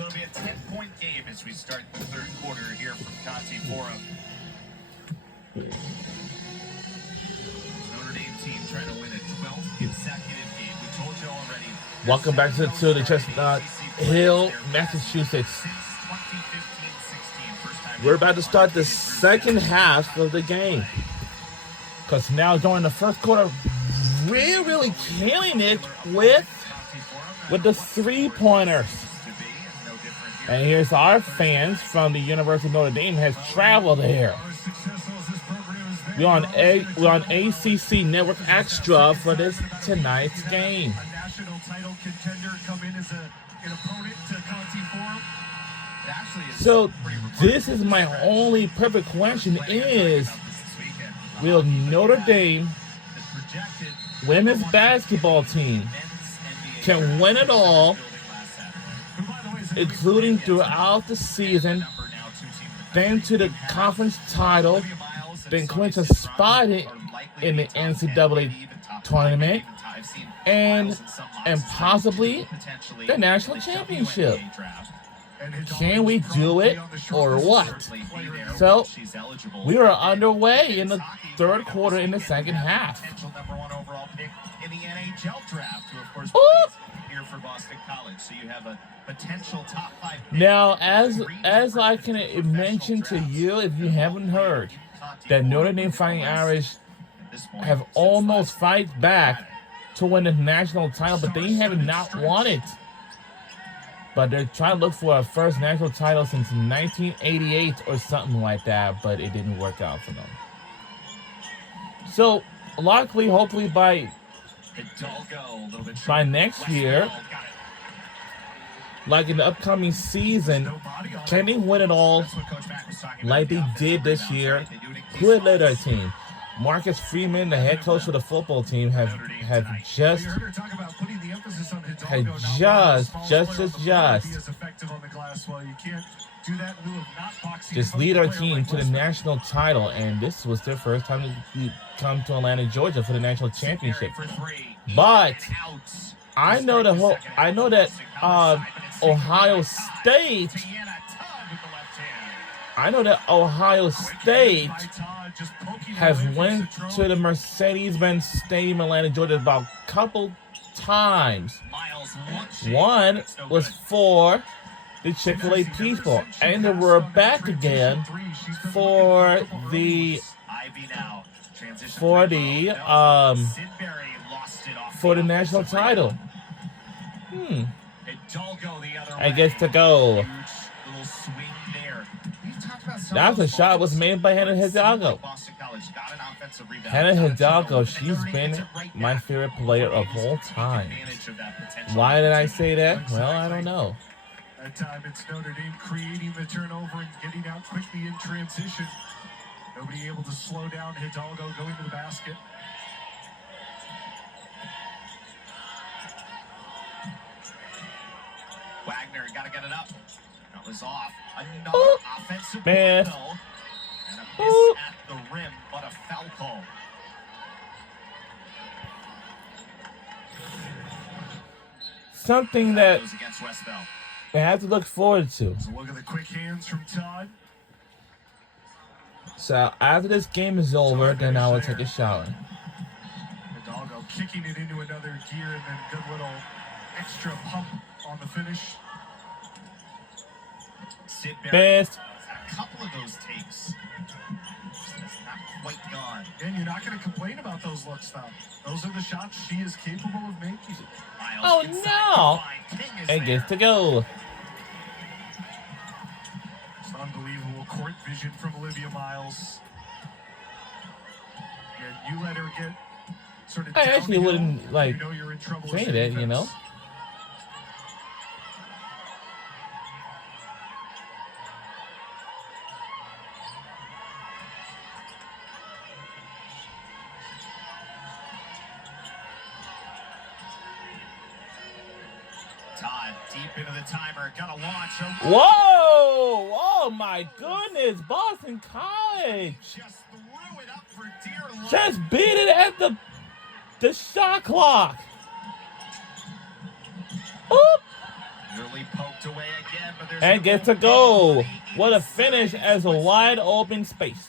So it'll be a 10-point game as we start the third quarter here from Conti Forum. Notre Dame team trying to win a 12th consecutive game. We told you already. Welcome back to the Chestnut Hill, Massachusetts. We're about to start the second half of the game. Because now during the first quarter, we're really killing it with the three-pointers. And here's our fans from the University of Notre Dame has traveled here. We're on ACC Network Extra for this tonight's game. A national title contender come in as an opponent to Conti Forum. So this is my only perfect question is, will Notre Dame women's basketball team can win it all, including throughout the season, then to the conference title, then clinch a spot in the NCAA tournament, and possibly the national championship? Can we do it or what? So we are underway in the third quarter in the second half. Now, as I can mention to you, if you haven't heard, that Notre Dame Fighting Irish have almost fight back to win the national title, but they have not won it. But they're trying to look for a first national title since 1988 or something like that, but it didn't work out for them. So, luckily, hopefully by next year, like in the upcoming season, can they win it all like they did this year? Who had led our team? Marcus Freeman, the head coach of the football team, just lead our team to the national title, and this was their first time to come to Atlanta, Georgia for the national championship. But I know that Ohio State has went to the Mercedes-Benz Stadium in Atlanta, Georgia about a couple times. One was for the Chick-fil-A Peach Bowl, and then we're back again for the national title. I guess to go. That's a shot was made by Hannah Hidalgo. Hannah Hidalgo, she's been my favorite player of all time. Why did I say that? Well, I don't know. That time it's Notre Dame creating the turnover and getting out quickly in transition. Nobody able to slow down Hidalgo going to the basket. Wagner got to get it up. That was off. Another offensive man. And a miss at the rim, but a foul call. Something that I have to look forward to. So look at the quick hands from Todd. So after this game is over, then I will take a shower. Hidalgo kicking it into another gear, and then good little extra pump on the finish. Best. A couple of those takes. It's not quite gone. And you're not going to complain about those looks, though. Those are the shots she is capable of making. Oh no! It gets to go. It's unbelievable court vision from Olivia Miles. Yeah, you let her get sort of. I actually wouldn't you're in trouble say that, you know. Todd deep into the timer, gonna launch. Whoa! Oh my goodness, Boston College! Just threw it up for dear life. Just beat it at the shot clock. Oop! Nearly poked Knocked away again, but there's And gets a goal. What a finish as a wide open space.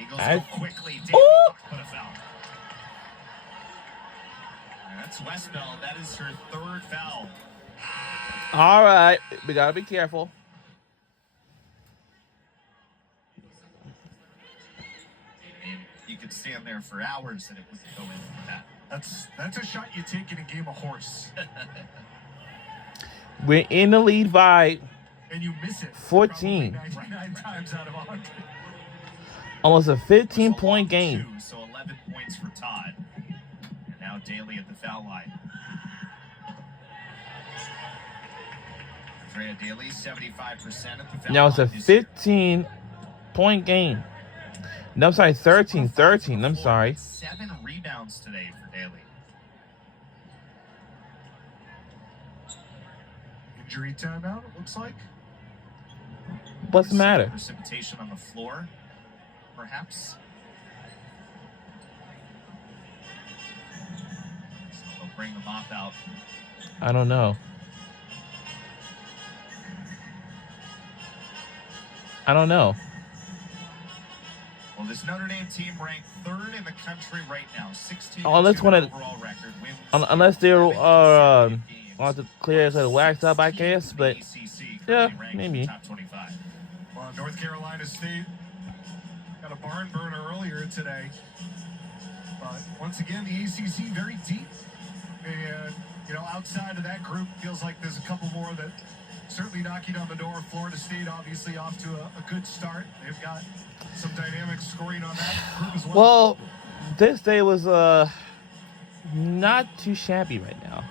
Eagles I- go quickly. Daly Ooh. put a foul. And that's Westbell. That is her third foul. All right, we gotta be careful. And you could stand there for hours and it wouldn't go in with that. That's a shot you take in a game of horse, We're in the lead by and you miss it 14. probably 99 times out of 100. almost a It's 15-point a game. long 2, so 11 points for Todd. And now Daly at the foul line. Andrea Daly, 75% at the foul Now it's a line this year. 15-point game. No, I'm sorry, 13. I'm sorry. 7 rebounds today for Daly. Injury timeout, it looks like. What's the matter? Precipitation on the floor, perhaps. So they'll bring the mop out. I don't know. Well, this Notre Dame team ranked 3rd in the country right now, 16 Oh, unless one of- overall record. Wins Unless they're consecutive games. want to clear it waxed up, I guess. 16th But in the ACC, yeah, currently ranked in the maybe. top 25. Well, North Carolina State got a barn burner earlier today. But once again, the ACC very deep. And, outside of that group, feels like there's a couple more that certainly knocking on the door. Florida State obviously off to a good start. They've got some dynamic scoring on that group as well. well, this day was not too shabby right now.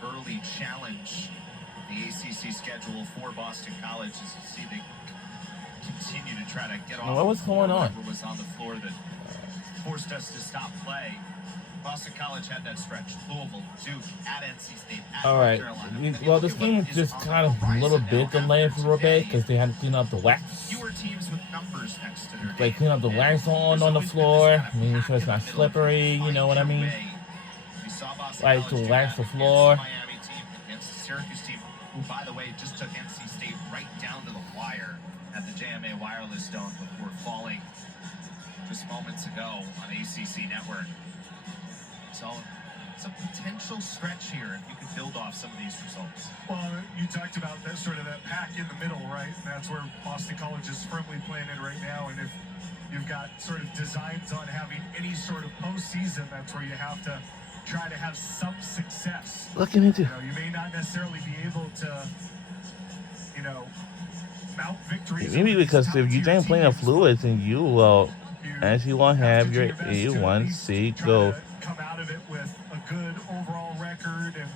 The early challenge, the ACC schedule for Boston College, as you see they continue to try to get off. What was the floor, going on? whatever was on the floor that forced us to stop play. Boston College had that stretch. Louisville, Duke, at NC State, at All North right. Carolina. Well, this game just kind of a little bit delayed for a bit because they had to clean up the wax. Fewer teams with numbers next to their They name. clean up the And wax on there's the always been this floor, kind of making pack sure it's in the not middle slippery. that You know what I find mean? your way. We saw Boston Like College to do wax that the floor. against the Miami team, against the Syracuse team, who, by the way, just took NC State right down to the wire at the JMA Wireless Dome before falling just moments ago on ACC Network. So it's a potential stretch here if you could build off some of these results. Well, you talked about that sort of that pack in the middle, right? And that's where Boston College is firmly planted right now. And if you've got sort of designs on having any sort of postseason, that's where you have to try to have some success. Looking into. You may not necessarily be able to, mount victories. Maybe over these because if you top-tier don't play in teams, fluids, and you will you actually won't have to your do best to at least A1C try go. to come out of it with a good overall record, and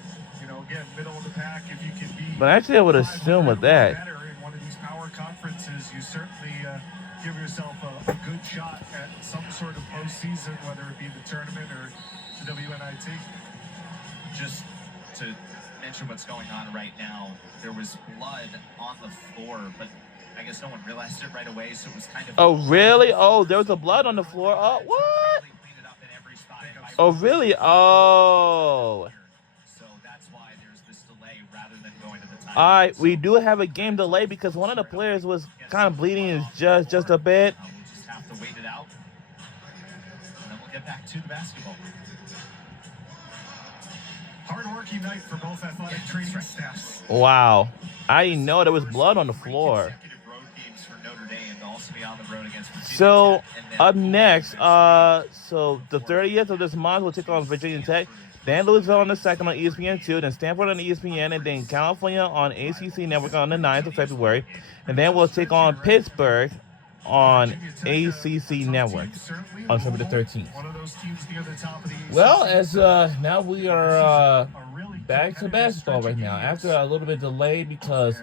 again, middle of the pack. If you can be, But actually, I would assume with 500 or that, better in one of these power conferences, you certainly give yourself a good shot at some sort of postseason, whether it be the tournament or the WNIT. Just to mention what's going on right now, there was blood on the floor, but I guess no one realized it right away, so it was kind of... oh really? Oh, there was a blood on the floor. Oh, what? Really clean it up in every spot. Oh really? Oh. So that's why there's this delay rather than going to the time. All right, we do have a game delay because one of the players was kind of bleeding his just a bit. We'll just have to wait it out, and then we'll get back to the basketball. Hard-working night for both athletic training staffs. Wow, I didn't know there was blood on the floor. Consecutive road games for Notre Dame to also be on the road against Virginia So Tech, and then up next, so the 30th of this month we'll take on Virginia Tech, then Louisville on the 2nd on ESPN2, then Stanford on ESPN, and then California on ACC Network on the 9th of February, and then we'll take on Pittsburgh on ACC Network on February the 13th. One of those teams near the top of the ACC. Well, as now we are back to basketball right now after a little bit delayed because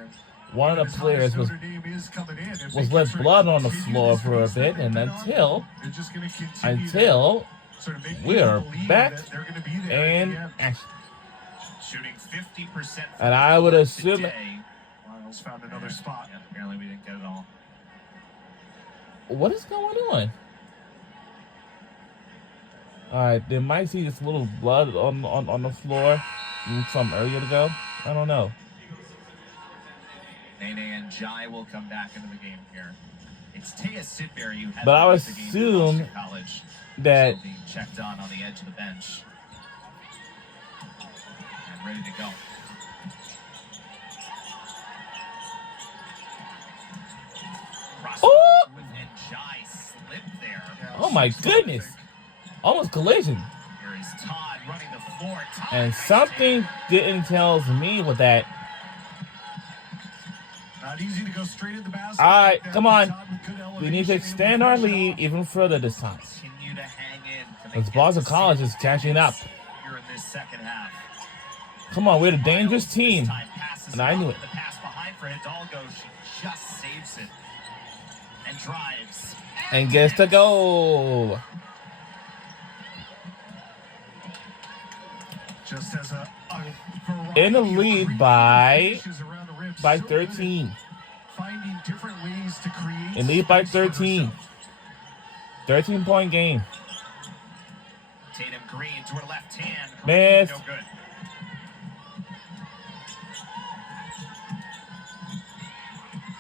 one of the players was left blood on the floor for a bit, and until we are back in action. shooting 50%. And I would assume today. Miles found another spot. Yeah, apparently we didn't get it all. what is going on? All right, they might see this little blood on the floor from earlier ago. I don't know. Nene and Jai will come back into the game here. It's Taya Sidbury who had But I would the game assume for Boston College. that Still being checked on the edge of the bench. And ready to go. Oh! And Jai slipped there. Oh my goodness. Almost collision. Here is Todd running the floor. Todd And something didn't tells me with that. Not easy to go straight at the basket. All right, Like that. come on. Todd with good We need to elevation, extend able our to finish it lead off. even further this time. Continue to hang in. To Because make Boston it College is single catching up. digits here in this second half. Come on, we're the dangerous team. This time passes And I knew off it. The pass behind for Hidalgo. She just saves it. And drives. And gets to go. Just as a In the variety of lead creative by finishes around the rim. by So good at 13. Finding different ways to create In lead by space for 13. herself. 13-point game. Tatum Green to her left hand. Miss. No good.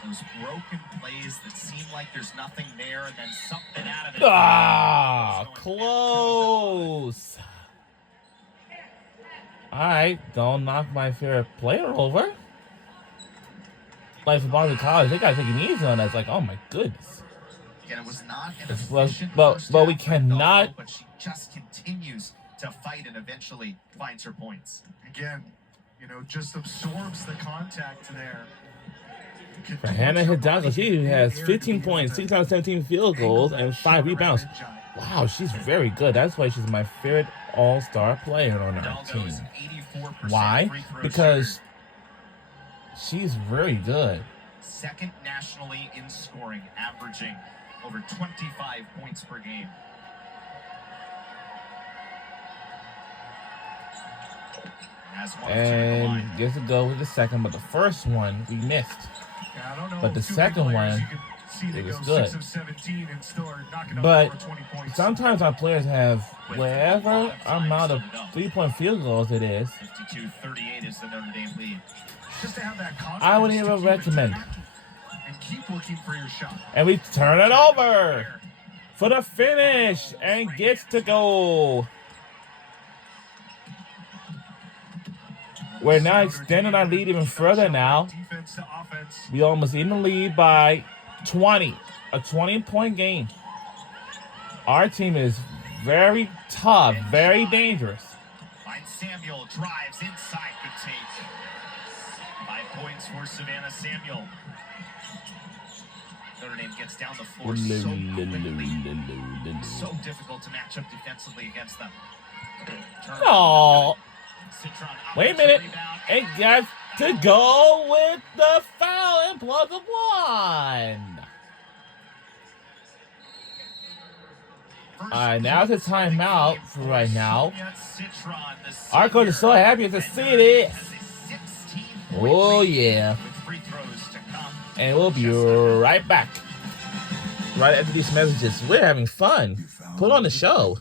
Those broken plays that seem like there's nothing there and then something out of it. Ah, close. Alright, don't knock my favorite player over. Like for Boston College, they gotta take it easy on us. Like, oh my goodness. Again, it was not an But- efficient but first we half for cannot- Hidalgo, but she just continues to fight and eventually finds her points. Again, just absorbs the contact there. For Hannah Hidalgo, she has 15 points, 6 out of 17 field goals, and 5 rebounds. Wow, she's very good. That's why she's my favorite all-star player on our Hidalgo team. is an 84% Why? free throw Because shooter. she's very good. Second nationally in scoring, averaging over 25 points per game. Has one or two at the line. And gets to go with the second, but the first one we missed. Yeah, I don't know But the if too second many players one, you could see that it was go good. 6 of 17 and still are knocking up But over 20 points. sometimes our players have whatever amount of 3-point field goals it is. 52-38 is the Notre Dame lead. Just to have that confidence I would to even keep recommend. attacking and keep looking for your shot. And we turn it over for the finish and gets to go. We're now extending our lead even further now. Defense to offense. We almost in the lead by 20. A 20-point game. Our team is very tough, very dangerous. Finds Samuel, drives inside, good take. 5 points for Savannah Samuel. Notre Dame gets down the floor so quickly. So difficult to match up defensively against them. Turnover. Oh, Citron wait a minute. rebound. It got to go with the foul and plus of 1. Alright, now it's a timeout for right now. Our coach is so happy to see this. Oh, yeah. And we'll be right back. Right after these messages. We're having fun. Put on the show.